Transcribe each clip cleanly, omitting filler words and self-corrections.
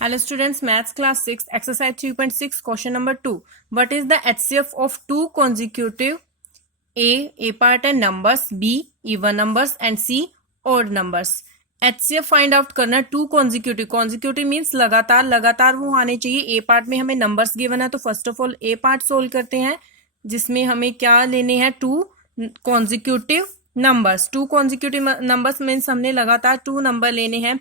Hello students, maths class 6, exercise 3.6, question number 2. What is the HCF of two consecutive A part and numbers, B even numbers and C odd numbers. HCF find out करना two consecutive means लगातार वो आने चाहिए. ए part में हमें numbers given है तो first of all A part solve करते हैं जिसमें हमें क्या लेने हैं टू कॉन्जिक्यूटिव नंबर्स मीन्स हमने लगातार टू नंबर लेने हैं.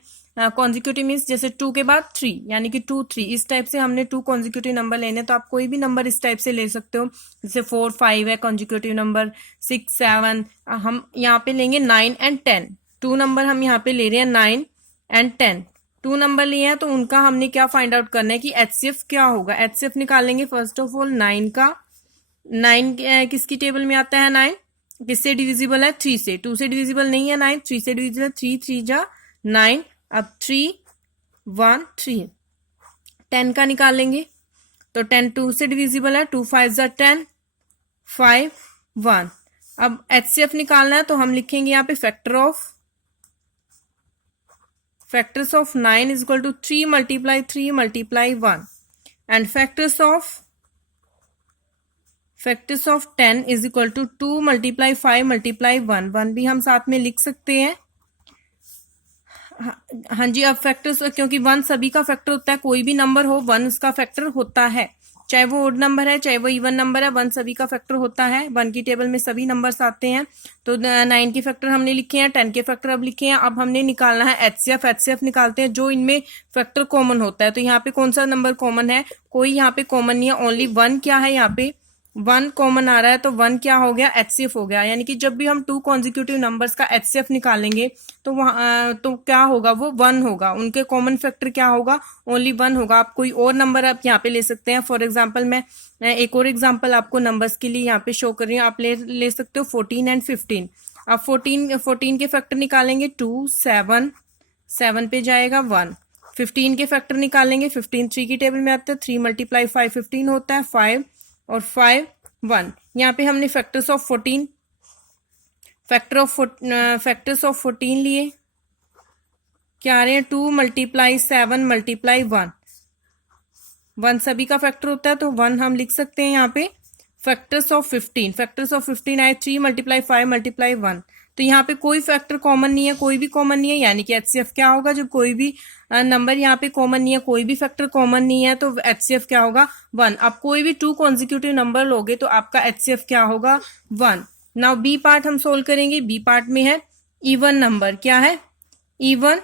कॉन्जिक्यूटिव मीन्स जैसे टू के बाद थ्री यानी कि 2 3 इस टाइप से हमने टू कॉन्जिक्यूटिव नंबर लेने. तो आप कोई भी नंबर इस टाइप से ले सकते हो. जैसे 4 5 है कॉन्जिक्यूटिव नंबर, 6 7. हम यहाँ पे लेंगे 9 एंड 10. टू नंबर हम यहाँ पे ले रहे हैं 9 एंड 10. टू नंबर लिए हैं तो उनका हमने क्या फाइंड आउट करना है कि एचसीएफ क्या होगा. एचसीएफ निकालेंगे फर्स्ट ऑफ ऑल 9 का. 9 किसकी टेबल में आता है? 9 किससे डिविजिबल है? 3 से. 2 से डिविजिबल नहीं है 9, 3 से डिविजिबल. 3 3 जा 9. अब 3 1 3. 10 का निकालेंगे तो 10 2 से डिविजिबल है. 2 5 जा 10, 5 1. अब एचसीएफ निकालना है तो हम लिखेंगे यहाँ पे factors of 9 is equal to 3 multiply 3 multiply 1 and factors of 10 is equal to 2 multiply 5 multiply 1. 1 भी हम साथ में लिख सकते हैं. हाँ जी. अब फैक्टर्स, क्योंकि 1 सभी का फैक्टर होता है, कोई भी नंबर हो 1 उसका फैक्टर होता है, चाहे वो ओड नंबर है चाहे वो इवन नंबर है. 1 सभी का फैक्टर होता है. 1 की टेबल में सभी नंबर्स आते हैं. तो 9 के फैक्टर हमने लिखे हैं, 10 के फैक्टर अब लिखे हैं. अब हमने निकालना है एचसीएफ निकालते हैं जो इनमें फैक्टर कॉमन होता है. तो यहाँ पे कौन सा नंबर कॉमन है? कोई यहाँ पे कॉमन नहीं है, ओनली 1 क्या है यहाँ पे 1 कॉमन आ रहा है. तो 1 क्या हो गया? एचसीएफ हो गया. यानी कि जब भी हम टू कॉन्जिक्यूटिव नंबर्स का एचसीएफ निकालेंगे तो वहां तो क्या होगा? वो 1 होगा. उनके कॉमन फैक्टर क्या होगा? ओनली 1 होगा. आप कोई और नंबर आप यहाँ पे ले सकते हैं. फॉर एग्जाम्पल मैं एक और एग्जाम्पल आपको नंबर्स के लिए यहाँ पे शो कर रही हूँ. आप ले सकते हो 14 एंड 15. आप 14 के फैक्टर निकालेंगे 2 7 7 पे जाएगा 1. 15 के फैक्टर निकालेंगे 15 3 की टेबल में आता है. 3 मल्टीप्लाई 5 15 होता है. 5 और 5 1. यहाँ पे हमने फैक्टर्स ऑफ 14 लिए. क्या आ रहे हैं? 2 मल्टीप्लाई 7 मल्टीप्लाई 1. 1 सभी का फैक्टर होता है तो 1 हम लिख सकते हैं यहाँ पे. फैक्टर्स ऑफ 15 आए 3 मल्टीप्लाई 5 मल्टीप्लाई 1. तो यहाँ पे कोई फैक्टर कॉमन नहीं है, कोई भी कॉमन नहीं है. यानी कि एचसीएफ क्या होगा? जब कोई भी नंबर यहाँ पे कॉमन नहीं है, कोई भी फैक्टर कॉमन नहीं है तो एचसीएफ क्या होगा? 1. आप कोई भी टू कॉन्जिक्यूटिव नंबर लोगे तो आपका एचसीएफ क्या होगा? 1. नाउ बी पार्ट हम सोल्व करेंगे. बी पार्ट में है इवन नंबर. क्या है? इवन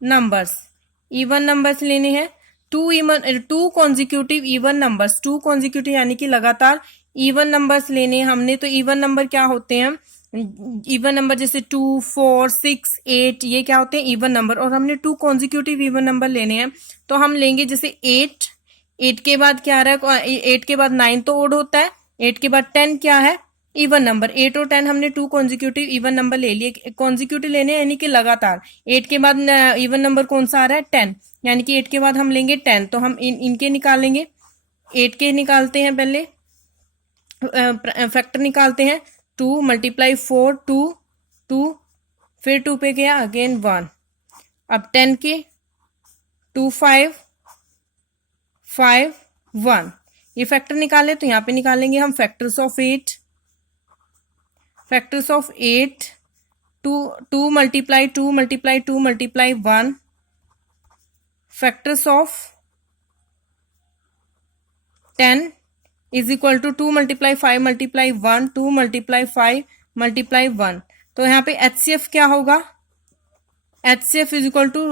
नंबर्स लेने हैं. Two consecutive even numbers. Two consecutive यानी कि लगातार इवन नंबर्स लेने हैं हमने. तो इवन नंबर क्या होते हैं? इवन नंबर जैसे 2 4 6 8 ये क्या होते हैं? Even number. और हमने टू कॉन्जिक्यूटिव इवन नंबर लेने हैं तो हम लेंगे जैसे 8 के बाद क्या आ रहा है? 8 के बाद 9 तो ओड होता है. 8 के बाद 10 क्या है? Even number. 8 और 10 हमने टू कॉन्जिक्यूटिव इवन नंबर ले लिए. कॉन्जिक्यूटिव लेने यानी कि लगातार. 8 के बाद इवन नंबर कौन सा आ रहा है? 10. यानी कि 8 के बाद हम लेंगे 10. तो हम इनके निकालेंगे. 8 के निकालते हैं पहले. फैक्टर निकालते हैं. 2 मल्टीप्लाई 4 2 फिर 2 पे गया अगेन 1. अब 10 के 2 5 5 1 ये फैक्टर निकाले तो यहाँ पे निकालेंगे हम factors of 8. 2 multiply 2 multiply 2 multiply 1. Factors of 10 is equal to 2 multiply 5 multiply 1 2 multiply 5 multiply 1. तो यहाँ पे एचसीएफ क्या होगा? HCF is equal to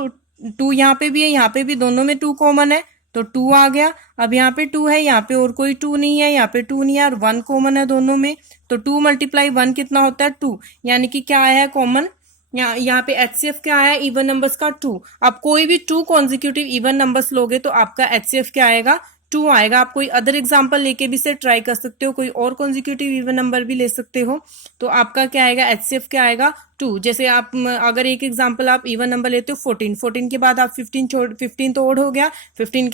2. यहाँ पे भी है, यहाँ पे भी, दोनों में 2 कॉमन है तो 2 आ गया. अब यहाँ पे 2 है, यहाँ पे और कोई 2 नहीं है, यहाँ पे 2 नहीं है और 1 कॉमन है दोनों में. तो 2 मल्टीप्लाई 1 कितना होता है? 2. यानी कि क्या आया है कॉमन? यहाँ पे एचसीएफ क्या आया? इवन नंबर्स का 2. आप कोई भी टू कॉन्जिक्यूटिव इवन नंबर्स लोगे तो आपका एचसीएफ क्या आएगा? 2 आएगा. आप कोई अदर एग्जाम्पल लेके भी से ट्राई कर सकते हो, कोई और कॉन्जिक्यूटिव इवन नंबर भी ले सकते हो. तो आपका क्या आएगा? एचसीएफ क्या आएगा? 2. जैसे आप अगर एक एग्जाम्पल आप इवन नंबर लेते हो 14 के बाद आप 15 तो ओड हो गया. 14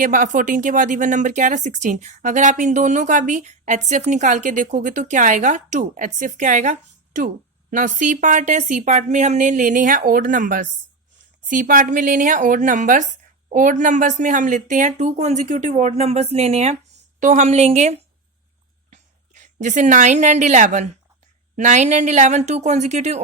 के बाद इवन नंबर क्या आ रहा है? 16. अगर आप इन दोनों का भी एचसीएफ निकाल के देखोगे तो क्या आएगा? 2. एचसीएफ क्या आएगा? 2. नाउ सी पार्ट है. सी पार्ट में हमने लेने हैं ओड नंबर्स. ओड नंबर्स में हम लेते हैं, 2 कॉन्जिक्यूटिव ओड नंबर्स लेने हैं, तो हम लेंगे जैसे 9 and 11। 9 and 11 2 consecutive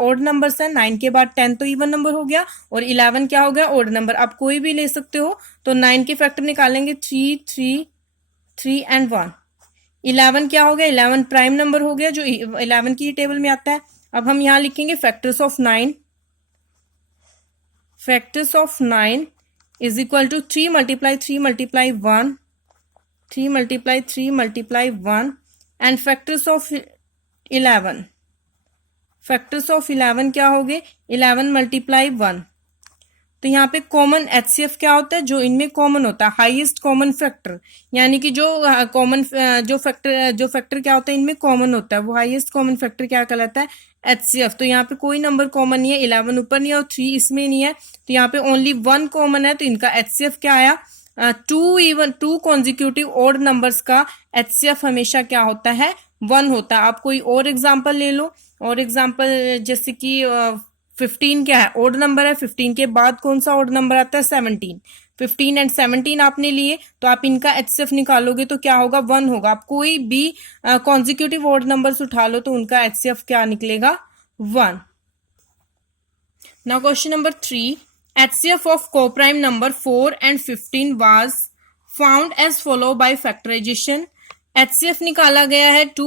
odd numbers हैं। 9 के बाद 10 तो इवन नंबर हो गया, और 11 क्या हो गया, ओड नंबर। आप कोई भी ले सकते हो। तो 9 के फैक्टर निकालेंगे 3 3 3 एंड 1। 11 क्या हो गया, 11 प्राइम नंबर हो गया, जो 11 की टेबल में आता है। अब हम यहां लिखेंगे factors of 9। Factors of 9 is equal to 3 multiply 3 multiply 1, 3 multiply 3 multiply 1 and factors of 11। Factors of 11 क्या हो गए, 11 मल्टीप्लाई 1। तो यहाँ पे कॉमन एचसीएफ क्या होता है, जो इनमें कॉमन होता है, हाईएस्ट कॉमन फैक्टर, यानी कि जो कॉमन जो फैक्टर क्या होता है इनमें कॉमन होता है, वो हाईएस्ट कॉमन फैक्टर क्या कहलाता है, एचसीएफ। तो यहाँ पे कोई नंबर कॉमन नहीं है, 11 ऊपर नहीं है और 3 इसमें नहीं है, तो यहाँ पे ओनली 1 कॉमन है, तो इनका एचसीएफ क्या आया, 2 कॉन्जिक्यूटिव ओड नंबर्स का एचसीएफ हमेशा क्या होता है, 1 होता है। आप कोई और एग्जाम्पल ले लो, और एग्जाम्पल जैसे कि 15 क्या है, ओड नंबर है। 15 के बाद कौन सा ओड नंबर आता है, 17। 15 एंड 17 आपने लिए, तो आप इनका एचसीएफ निकालोगे तो क्या होगा, 1 होगा। आप कोई भी कॉन्जिक्यूटिव ओड नंबर्स उठा लो तो उनका एचसीएफ क्या निकलेगा, 1। Now question number 3, HCF of coprime number 4 and 15 was found as follow by factorization। HCF निकाला गया है 2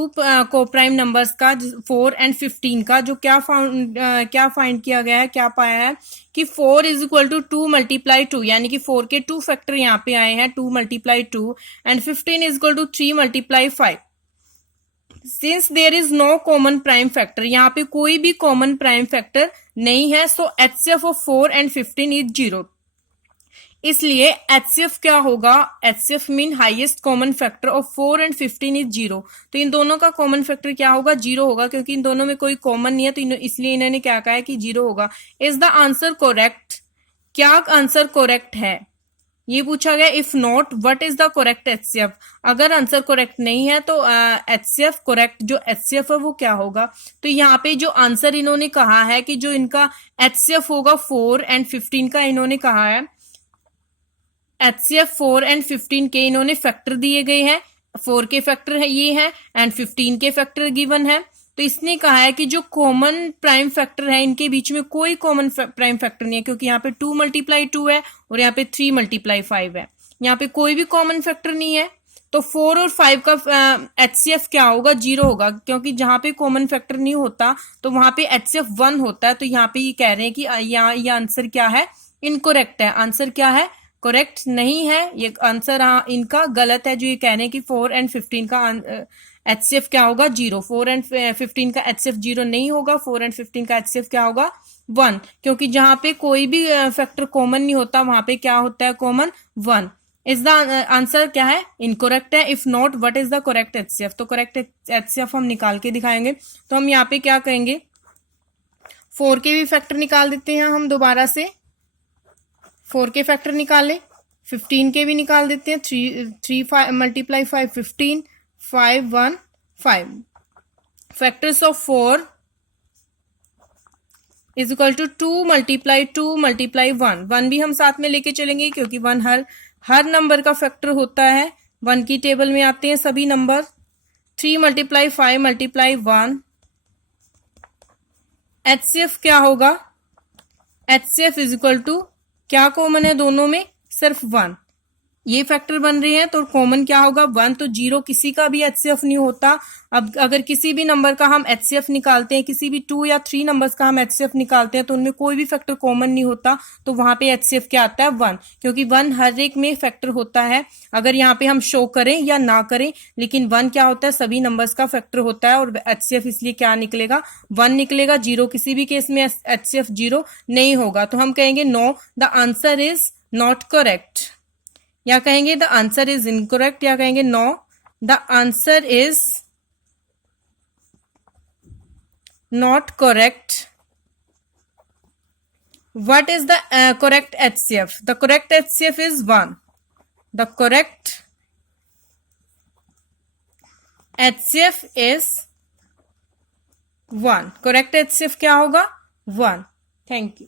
कोप्राइम नंबर्स का, 4 एंड 15 का, जो क्या फाइंड किया गया है, क्या पाया है कि 4 इज इक्वल टू 2 मल्टीप्लाई 2, यानी कि 4 के 2 फैक्टर यहाँ पे आए हैं, 2 multiply 2 and 15 is equal to 3 multiply 5। Since there is no common prime factor, यहाँ पे कोई भी कॉमन प्राइम फैक्टर नहीं है, so HCF of 4 and 15 is 0। इसलिए एचसीएफ क्या होगा, HCF mean highest common factor of 4 and 15 is 0। तो इन दोनों का कॉमन फैक्टर क्या होगा, 0 होगा, क्योंकि इन दोनों में कोई कॉमन नहीं है, तो इसलिए इन्होंने क्या कहा है कि 0 होगा। इज द आंसर करेक्ट, क्या आंसर करेक्ट है, ये पूछा गया। If not what is the correct HCF, अगर आंसर करेक्ट नहीं है तो एचसीएफ करेक्ट जो एचसीएफ है वो क्या होगा। तो यहाँ पे जो आंसर इन्होंने कहा है कि जो इनका एचसीएफ होगा 4 एंड 15 का, इन्होंने कहा है एचसीएफ 4 एंड 15 के इन्होंने फैक्टर दिए गए हैं, 4 के फैक्टर है ये है एंड 15 के फैक्टर गिवन है। तो इसने कहा है कि जो कॉमन प्राइम फैक्टर है इनके बीच में कोई कॉमन प्राइम फैक्टर नहीं है, क्योंकि यहाँ पे 2 मल्टीप्लाई 2 है और यहाँ पे 3 मल्टीप्लाई 5 है, यहाँ पे कोई भी कॉमन फैक्टर नहीं है। तो 4 और 5 का एचसीएफ क्या होगा, 0 होगा, क्योंकि जहां पे कॉमन फैक्टर नहीं होता तो वहां पे एचसीएफ 1 होता है। तो यहाँ पे ये कह रहे हैं कि यहाँ ये आंसर क्या है, इनकोरेक्ट है। आंसर क्या है, करेक्ट नहीं है, ये आंसर इनका गलत है, जो ये कह रहे हैं कि 4 एंड 15 का एचसीएफ क्या होगा, 0। 4 एंड 15 का एचसीएफ 0 नहीं होगा, 4 एंड 15 का एचसीएफ क्या होगा, 1, क्योंकि जहां पे कोई भी फैक्टर कॉमन नहीं होता वहां पे क्या होता है, कॉमन 1। इज द आंसर क्या है, इनकोरेक्ट है। If not what is the correct HCF, तो करेक्ट एचसीएफ हम निकाल के दिखाएंगे। तो हम यहाँ पे क्या करेंगे, 4 के भी फैक्टर निकाल देते हैं हम दोबारा से, 4 के फैक्टर निकाले, 15 के भी निकाल देते हैं, 3 multiply 5 15, 5 1 5। Factors of 4 is equal to 2 multiply 2 multiply 1। 1 भी हम साथ में लेके चलेंगे, क्योंकि 1 हर नंबर का फैक्टर होता है, 1 की टेबल में आते हैं सभी नंबर। 3 multiply 5 multiply 1। एचसीएफ क्या होगा, एचसीएफ इज इक्वल टू, क्या कॉमन है दोनों में, सिर्फ 1। ये फैक्टर बन रहे हैं तो कॉमन क्या होगा, 1। तो 0 किसी का भी एचसीएफ नहीं होता। अब अगर किसी भी नंबर का हम एचसीएफ निकालते हैं, किसी भी 2 या 3 नंबर्स का हम एचसीएफ निकालते हैं, तो उनमें कोई भी फैक्टर कॉमन नहीं होता, तो वहां पे एचसीएफ क्या आता है, 1, क्योंकि 1 हर एक में फैक्टर होता है। अगर यहाँ पे हम शो करें या ना करें, लेकिन 1 क्या होता है, सभी नंबर्स का फैक्टर होता है, और एचसीएफ इसलिए क्या निकलेगा, 1 निकलेगा। 0 किसी भी केस में एचसीएफ 0 नहीं होगा। तो हम कहेंगे no, the answer is not correct, या कहेंगे द आंसर इज इनकरेक्ट, या कहेंगे no, the answer is not correct. What is the correct HCF, the correct HCF is 1, the correct HCF is 1, correct HCF क्या होगा, 1। Thank you.